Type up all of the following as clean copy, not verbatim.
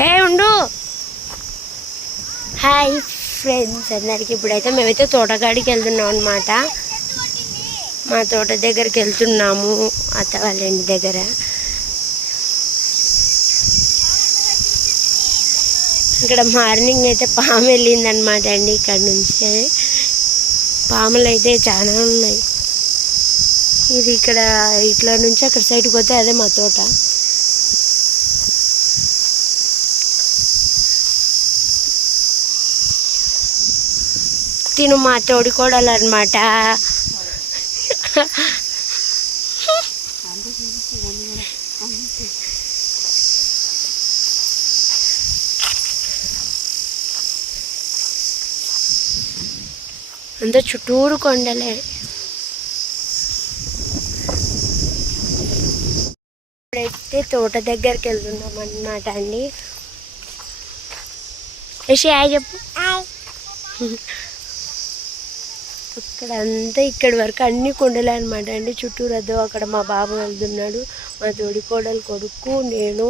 ఏ ఉండు. Hi friends అందరికి. ఇప్పుడైతే మేమైతే తోటగాడికి వెళ్తున్నాం అనమాట. మా తోట దగ్గరికి వెళ్తున్నాము, అత్త వాళ్ళ ఇంటి దగ్గర. ఇక్కడ మార్నింగ్ అయితే పాము వెళ్ళిందనమాట అండి. ఇక్కడ నుంచి పాములు అయితే చాలా ఉన్నాయి. ఇది ఇక్కడ ఇట్లా నుంచి అక్కడ సైడ్కి పోతే అదే మా తోట. తిను మా తోడికోడలు అనమాట. అంతా చుట్టూరు కొండలే. ఇప్పుడైతే తోట దగ్గరికి వెళ్తున్నాం అన్నమాట అండి. యశి హాయ్ చెప్పు. ఇక్కడ అంతా ఇక్కడి వరకు అన్ని కొండలే అనమాట అండి. చుట్టూరు అదో అక్కడ మా బాబు వెళ్తున్నాడు, మా తోడికోడలు కొడుకు, నేను,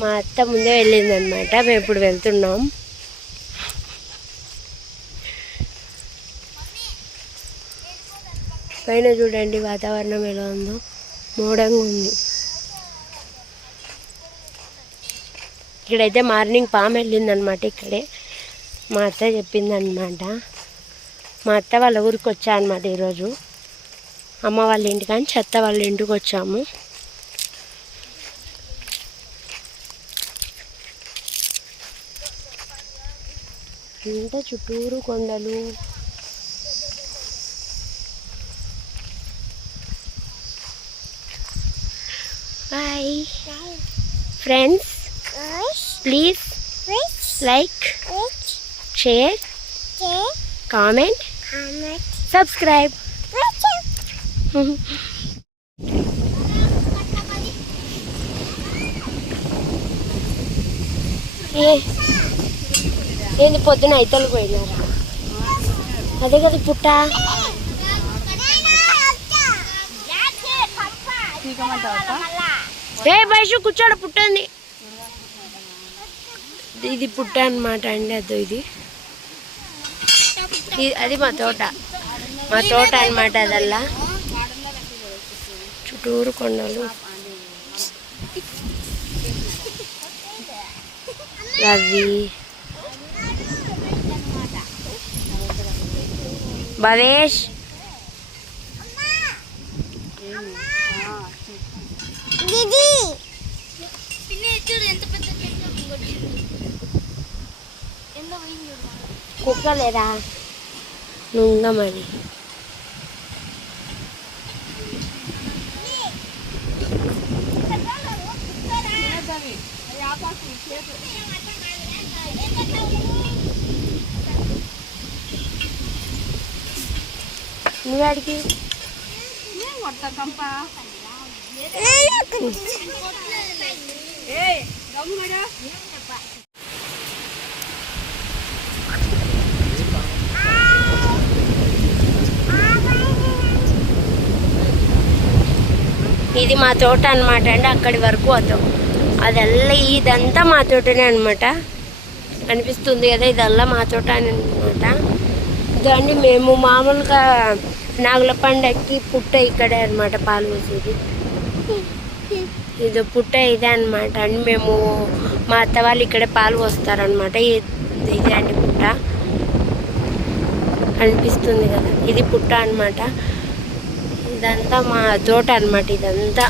మా అత్త ముందే వెళ్ళిందనమాట. మేము ఇప్పుడు వెళ్తున్నాం. పైన చూడండి వాతావరణం ఎలా ఉందో, మోడంగా ఉంది. ఇక్కడైతే మార్నింగ్ పాము వెళ్ళిందనమాట. ఇక్కడే మా అత్త చెప్పిందనమాట. మా అత్త వాళ్ళ ఊరికి వచ్చా అనమాట ఈరోజు. అమ్మ వాళ్ళ ఇంటికి కానీ చెత్త వాళ్ళ ఇంటికి వచ్చాము. ఇంత చుట్టూరు కొండలు. Hi friends, please like, share, comment, subscribe. ఏంది పొద్దున ఐతలు పోయినారా? అదే కదా పుట్ట. ఏ బయట కూర్చోడ పుట్టింది. ఇది పుట్ట అనమాట అండి. అదో ఇది అది మా తోట అనమాట. అదల్లా చుట్టూరు కొండలు. అవి భవేష్ కుక్కలేరా నుంగ మరి. నువ్వాడికి ఇది మా తోట అనమాట అండి. అక్కడి వరకు వద్దాం. అదల్లా ఇదంతా మా తోటనే అనమాట. అనిపిస్తుంది కదా, ఇదల్లా మా తోట అని అనమాట. ఇదండి మేము మామూలుగా నాగుల పండగకి పుట్ట ఇక్కడే అనమాట పాలు పోసేది. ఇది పుట్ట ఇదే అనమాట అండి. మేము మా అత్త వాళ్ళు ఇక్కడే పాలు పోస్తారనమాట. ఇదే అండి పుట్ట. అనిపిస్తుంది కదా, ఇది పుట్ట అనమాట. ఇదంతా మా తోట అనమాట. ఇదంతా